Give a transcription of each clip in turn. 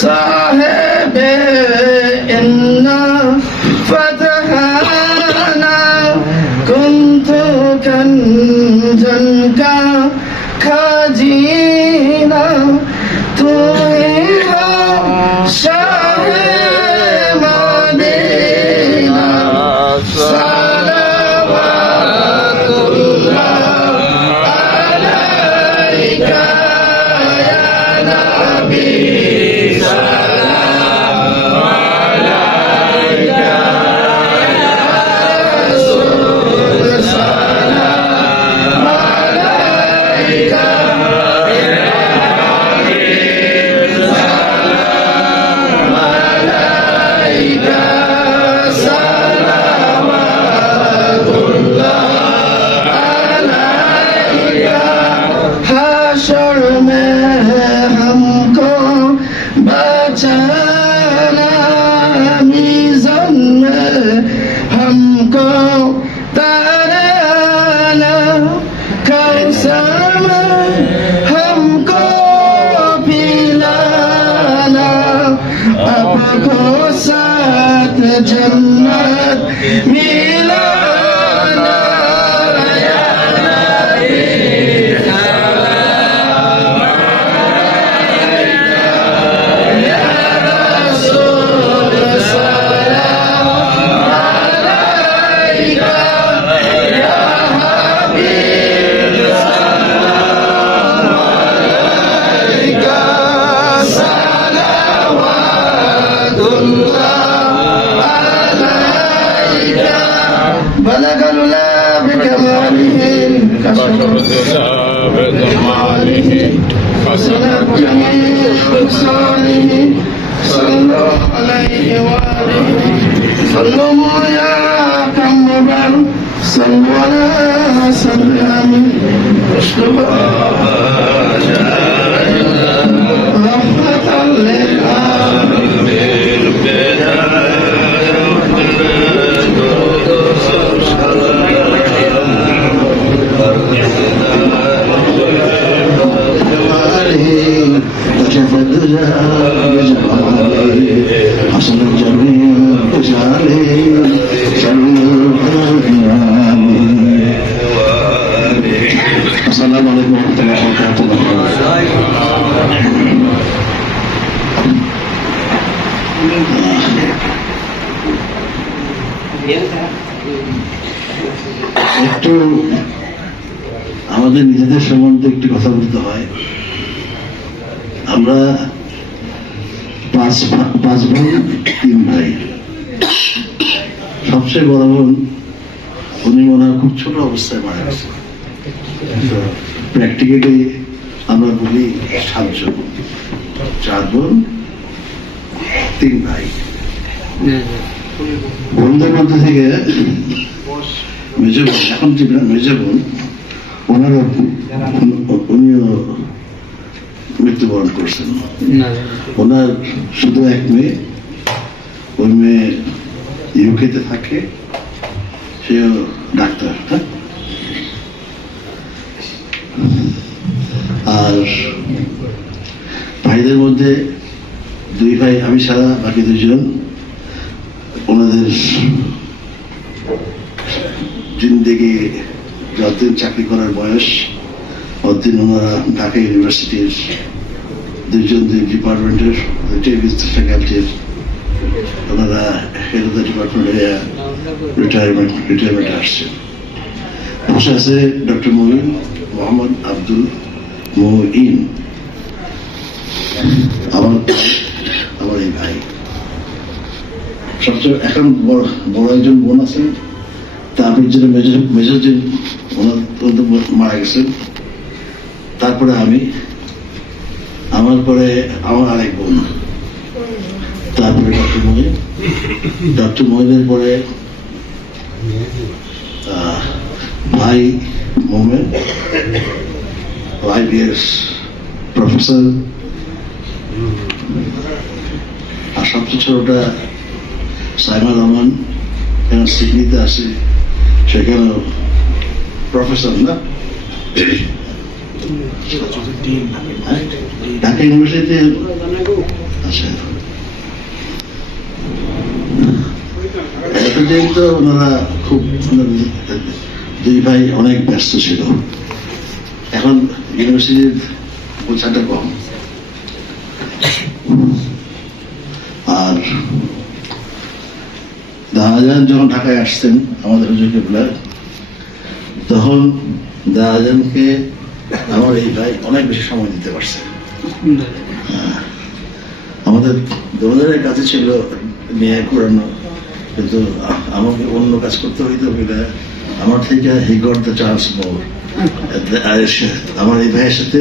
साहिबे इन्ना फतहाना कुन्तु कंजन का खजीना तू ही हो शाहे मदीना सलावतुल्लाह अलैका या नबी सलाम अलैका या रसूल सलाम अलैका हमको तराना कौसर में हमको पिलाना आपको साथ जन्नत मिलाना या नबी सलाम अलैका या रसूल सलाम अलैका या हबीब सलाम अलैका सलावतुल्लाह अलैका बलगल ला बिकमालिहि कशरतुल्लाह حسنت جميع خصاله صلوا عليه وآله صلوا يا كمبر صلوا على سلام رحمة للعالمين وشف الدجى بجماله حسن الجميع خصاله صلوا عليه السلام عليكم ورحمة الله وبركاته একটু আমাদের নিজেদের সম্বন্ধে একটু কথা বলতে হয়। আমরা পাঁচ বোন 3 ভাই। সবচেয়ে বড় বোন উনি ওনার খুব ছোট অবস্থায় মারা গেছে। প্র্যাকটিক্যালি আমরা বলি 7 জন, 4 বোন 3 ভাই। বোনদের মধ্যে থেকে মেজো বোন, এখন মেজো বোন, উনিও মৃত্যুবরণ করছেন। ওনার শুধু এক মেয়ে, ওই মেয়ে ইউকেতে থাকে, সেও ডাক্তার। আর ভাইদের মধ্যে 2 ভাই, আমি ছাড়া বাকি 2 জন ওনাদের জিন্দেগি যতদিন চাকরি করার বয়স ততদিন ওনারা ঢাকা ইউনিভার্সিটির 2 জন 2 ডিপার্টমেন্টের ফ্যাকাল্টির ওনারা হেড অফ দ্য ডিপার্টমেন্টে রিটায়ারমেন্ট আসছেন। বসে আছে ডক্টর মোহাম্মদ আব্দুল মুইন, আমার এই ভাই। সবচেয়ে এখন বড় একজন বোন আছেন, তারপরে যেটা মেজর যে ওনার মারা গেছেন, তারপরে আমি, আমার পরে আমার আরেক বোন, তারপরে ডক্টর মোহিনের পরে ভাই মোমেন, IBS প্রফেসর, আর সবচেয়ে ছোটটা সাইমা রহমান, এখন সিডনিতে আসে, সেখানে প্রফেসর না, ঢাকা ইউনিভার্সিটিতে। আচ্ছা, এমনিতেই তো ওনারা খুব দুই ভাই অনেক ব্যস্ত ছিল, এখন ইউনিভার্সিটির বোঝাটা কম। আর দাহাজান যখন ঢাকায় আসতেন আমাদের হুজুর কেবলা, তখন দাহাজানকে আমার এই ভাই অনেক বেশি সময় দিতে পারছে। আমাদের দোকানের কাছে ছিল নিয়ে করানো, কিন্তু আমাকে অন্য কাজ করতে হইতো বলে আমার থেকে হি গট দ্য চান্স মোর। আমার এই ভাইয়ের সাথে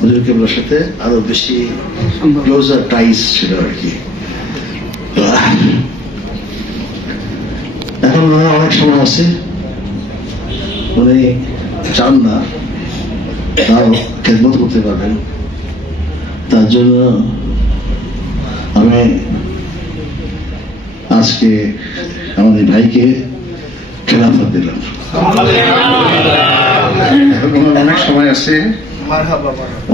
হুজুর কেবলার সাথে আরো বেশি ক্লোজার টাইস ছিল আর কি। এখন ওনার অনেক সময় আছে, উনি চান না তাও খেদমত করতে পারবেন, তার জন্য আমি আজকে আমাদের ভাইকে খেলাফত দিলাম। এখন ওনার অনেক সময় আছে,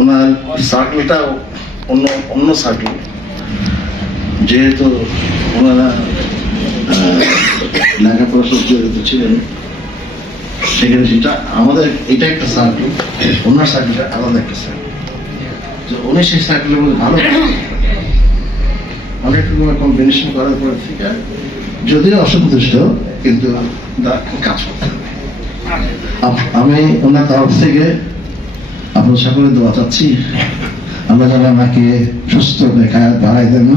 ওনার সার্কেলটাও অন্য সার্কেল, যেহেতু ওনারা লেখাপড়া সব জড়িত ছিলেন, সেখানে সেটা আমাদের এটা একটা সার্কেল, ওনার সার্কেলটা আলাদা একটা সার্কেল। তো উনি সেই সার্কেলের মধ্যে ভালো অনেক রকমের কম্বিনেশন করার পর থেকে যদিও অসন্তুষ্ট, কিন্তু কাজ করতে হবে। আমি ওনার তরফ থেকে আপনার সকলে দোয়া চাচ্ছি, আমরা যেন আমাকে সুস্থ দেখায় বাড়াই দেন,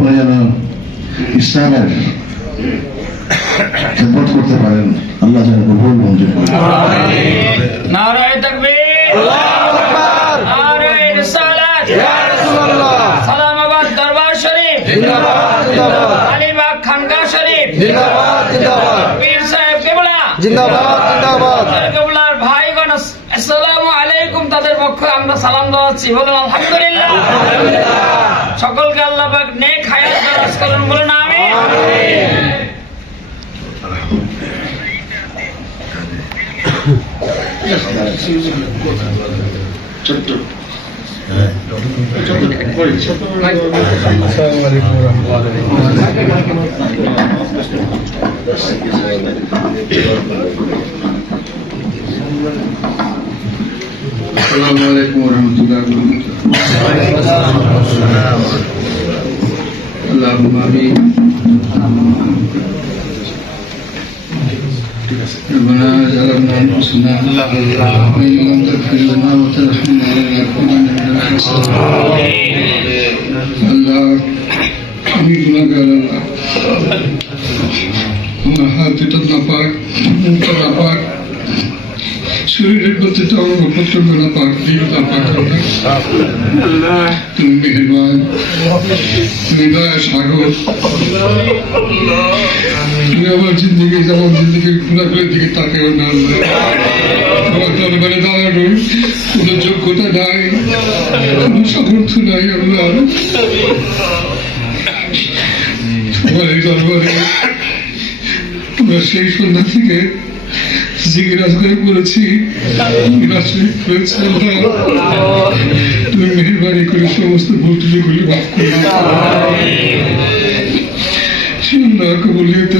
উনি যেন ইসলামের খেদমত করতে পারেন, আল্লাহ যেন কবুল মঞ্জুর করেন। নারায়ে তাকবীর, আল্লাহু আকবার, নারায়ে রিসালাত, ইয়া রাসূলুল্লাহ, সালামাবাদ দরবার শরীফ জিন্দাবাদ, জিন্দাবাদ, আলীবাগ খানকা শরীফ জিন্দাবাদ, জিন্দাবাদ, পীর সাহেব কেবলা জিন্দাবাদ, জিন্দাবাদ, কেবলার ভাইগণ আসসালামু আলাইকুম, তাদের পক্ষে আমরা সালাম জানাচ্ছি, বলুন আলহামদুলিল্লাহ। সকলকে আল্লাহ পাক নেক হায়াত দারাজ করুন, বলুন আমিন। ছোট্ট আসসালামু আলাইকুম ওয়া রাহমাতুল্লাহি ওয়া বারাকাতুহু। আল্লাহুম্মা আমিন। ربنا ظلمنا انفسنا وان لم تغفر لنا وترحمنا لنكونن من الخاسرين। আল্লাহ আমি গুনাহগার, আল্লাহ আমার হাত দুটো নাপাক, মুখটা নাপাক, শরীরের প্রতিটা অঙ্গপত্র নাপাক, দিল নাপাক। আল্লাহ তুমি মেহেরবান, তুমি দয়া সাগর, তুমি আমার জিন্দগি যেমন জিন্দগির গুনাহের দিকে তাকেও না। আমার দরবারে দাঁড়ানোর কোনো যোগ্যতা নাই, কোনো সামর্থ্য নাই। আল্লাহ তোমার এই দরবারে আমরা সেই সন্ধ্যা থেকে জিজ্ঞাসা করে করেছি, তুমি মেহরবানি করে সমস্ত ভুল ত্রুটিগুলি মাফ করে কবুলিয়ত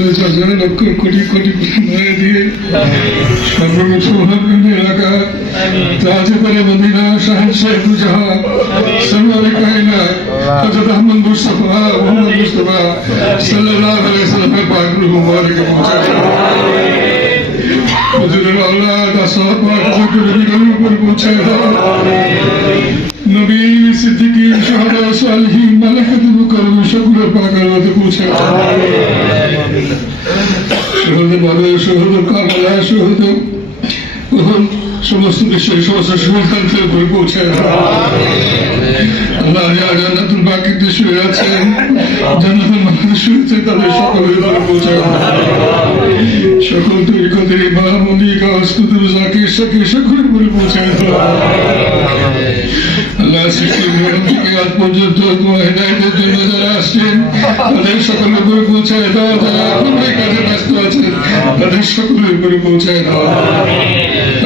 লক্ষ কোটি কোটি নয় দিয়ে সর্বপ্রথম এলাকা তাজে করে মদিনা শাহেনশাহ দুজাহান সরওয়ারে কায়নাত হযরত আহমদ মুস্তাফা মুহাম্মদ মুস্তাফা সাল্লাল্লাহু আলাইহি ওয়াসাল্লামের পাক রূহ মুবারকে পৌঁছায়। হুজুরের আওলাদ আসহাব নবীর উপর পৌঁছায় দাও। নবী সিদ্দিকীন শুহাদা সালিহিন মালাকাতুল মুকাররমিন সকলের পাক আরওয়াতে পৌঁছায় দাও। শহীদ বদর, শহীদ কারবালা, শহীদ উহুদ সমস্ত বিষয় সমস্ত শহীদদের উপর পৌঁছায় দাও। আল্লাহ যারা জান্নাতুল বাকিতে শুয়ে আছেন, জান্নাতুল মাহমুদ শুয়েছে, তাদের সকলের উপর পৌঁছায় দাও। সকল তরিকতের ইমাম, ওলি, গাউস, কুতুব, জাকির, শাকির সকলের উপরে পৌঁছায় দাও। আল্লাহ সৃষ্টির নিয়ম থেকে আজ পর্যন্ত তোমার হেদায়েতের জন্য যারা আসছেন, তাদের সকলের উপরে পৌঁছায় দাও। যারা অনেক কাজে ব্যস্ত আছেন, তাদের সকলের উপরে পৌঁছায় দাও।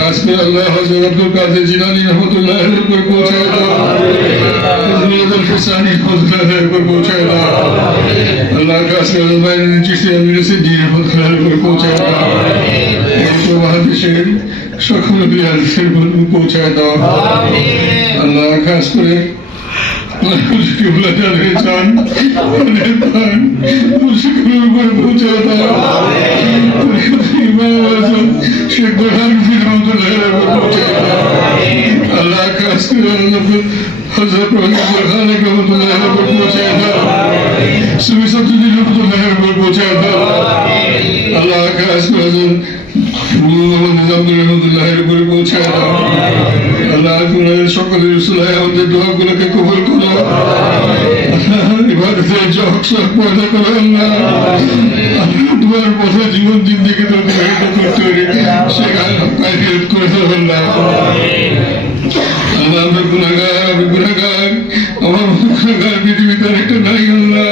আজকে আল্লাহ হযরত আব্দুল কাদের জিলানী রহমাতুল্লাহ আলাইহির উপরে পৌঁছায় দাও। के सानी फजलाने पर पहुंचाएगा अल्लाह का असर मैं जिसे अमीर से जी फजलाने पर पहुंचाएगा तो वहां से शख्म बियार से पहुंचाएगा अल्लाह का असर उसकी बुलाया रे जान अरे पान उसके ऊपर पहुंचाता शेख बुरहान फिर हम तो लहर पर पहुंचाता अल्लाह का असर हजरत बुरहान के मतलब लहर पर पहुंचाता सुबह सब दिन तो लहर पर पहुंचाता अल्लाह का असर निजाम लहर पर पहुंचाता अल्लाह तुम्हारे সকল রসুলাই আমাদের দোয়াগুলোকে কবুল করো ইবাদতের যে হক পয়দা করো আল্লাহ তোমার পথে জীবন জিন্দেগি তো করতে পারি সেখানে কায়ফিয়ত করে দাও আল্লাহ আল্লাহ আমরা গুনাহগার আমার গুনাহগার পৃথিবীতে একটা নাই আল্লাহ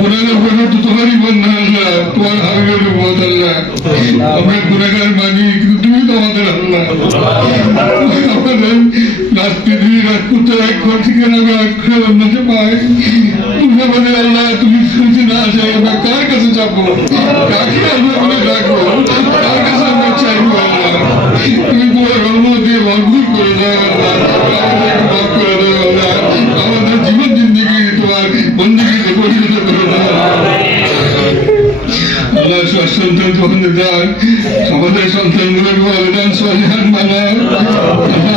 গুনাহগার বলে তো তোমারই বন্ধা আল্লাহ তোমার হাবিবের মত আল্লাহ আমরা গুনাহগার মানি কিন্তু তুমি তো আমাদের আল্লাহ আমাদের রাত্রি দুই রাত করতে এক ঘর থেকে না পাই তুমি আমাদের আল্লাহ তুমি শুনতে না আসে আমরা কার কাছে যাবো কাকে আমরা বলে রাখবো কার কাছে আমরা চাইবো আল্লাহ তুমি তোমার রহমত দিয়ে ভরপুর করে দাও আল্লাহ আমাদেরকে মাফ করে দাও আল্লাহ আমাদের জীবন জিন্দেগি তোমার বন্দেগিতে পরিণত করে দাও আল্লাহ সন্তান তোমাদের দান আমাদের সন্তানগুলোকে আবেদন সলিহান বানাও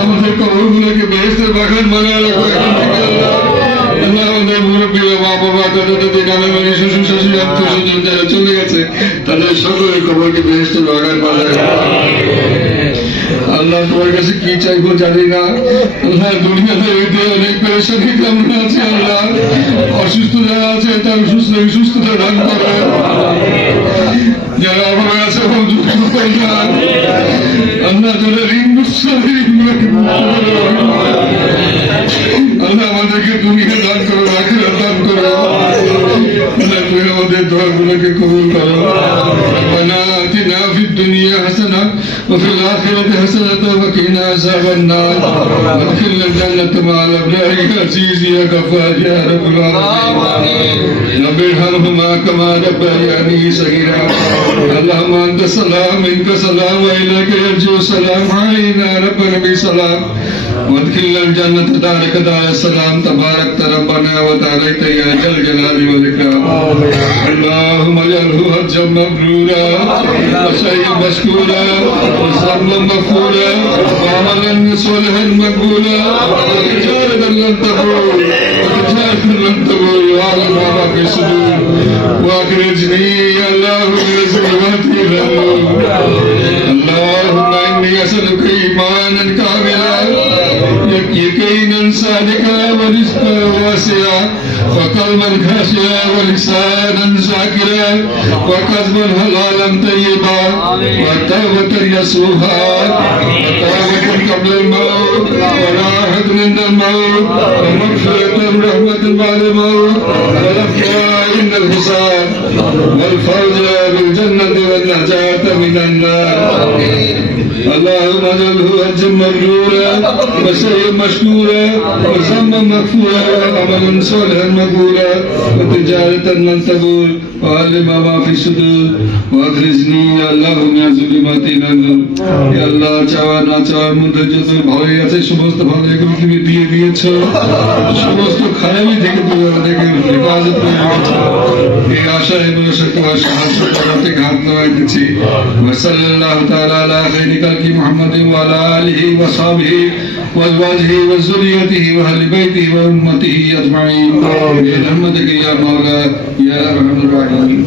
আমাদের কবরগুলোকে বেহেশতের বাগান বানাও রাখো এখন থেকে আল্লাহ আমাদের মুরব্বী মা বাবা দাদা দাদি নানা নানি শ্বশুর শাশুড়ি আত্মীয় স্বজন যারা চলে গেছে তাদের সকলের কবরকে বেহেশতের বাগান বানাও আল্লাহ তোমার কাছে কি চাইবো জানি না আল্লাহ দুনিয়াতে অনেক পেরেশানিতে আমরা আছি আল্লাহ অসুস্থ যারা আছে তার সুস্থতা দান করো যারা আমার আছে আল্লাহ যারা ঋণ আল্লাহ আমাদেরকে দুনিয়া দান করো আখিরাত দান করো আল্লাহ তুমি আমাদের দোয়াগুলোকে কবুল করো ربنا آتنا في الدنيا حسنة وفي الآخرة حسنة وقنا عذاب النار وادخلنا الجنة مع الأبرار يا عزيز يا غفار يا رب العالمين رب ارحمهما كما ربياني صغيرا اللهم أنت السلام منك سلام وإليك يرجع السلام علينا رب نبي سلام وادخلنا الجنة دارك دار السلام تبارك ربنا وتعاليت يا ذا الجلال والإكرام اللهم اجعله حجا مبرورا وسعيا مشكورا وسلما مغفورا وعملا صالحا مقبولا وتجارة لن تبور وعلى ما في الصدور واخرجني الله من الظلمات الى النور اللهم اني اسالك ايمانا كاملا يقينا صادقا ورزقا واسعا وقلبا خاشعا ولسانا ذاكرا وكسبا حلالا طيبا وتوبة يسوعا وتوبة قبل الموت وراحة عند الموت ومغفرة رحمة بعد الموت ولقاء عند الحساب والفوز بالجنة والنجاة من النار اللهم اجعله حجا مبرورا وسعيا مشكورا وذنبا مغفورا وعملا صالحا مقبولا وتجارة لن تبور وعلم ما في الصدور واخرجني يا الله من ظلمات الى النور يا الله চাওয়া না চাওয়ার মধ্যে যত ভয় আছে সমস্ত ভালো এগুলো তুমি দিয়ে দিয়েছো সমস্ত খারাপই থেকে তুমি আমাদেরকে হেফাজত করে রেখেছো এই আশা এগুলো সে তোমার সাহায্য করাতে ঘাত লাগাইতেছি ওয়াসাল্লাল্লাহু তাআলা আলা খাইরি খালকি মুহাম্মাদিন ওয়া আলা আলিহি ওয়া সাহবিহি وازواجه وذريته واهل بيته وامته اجمعين برحمتك يا مولا يا ارحم الراحمين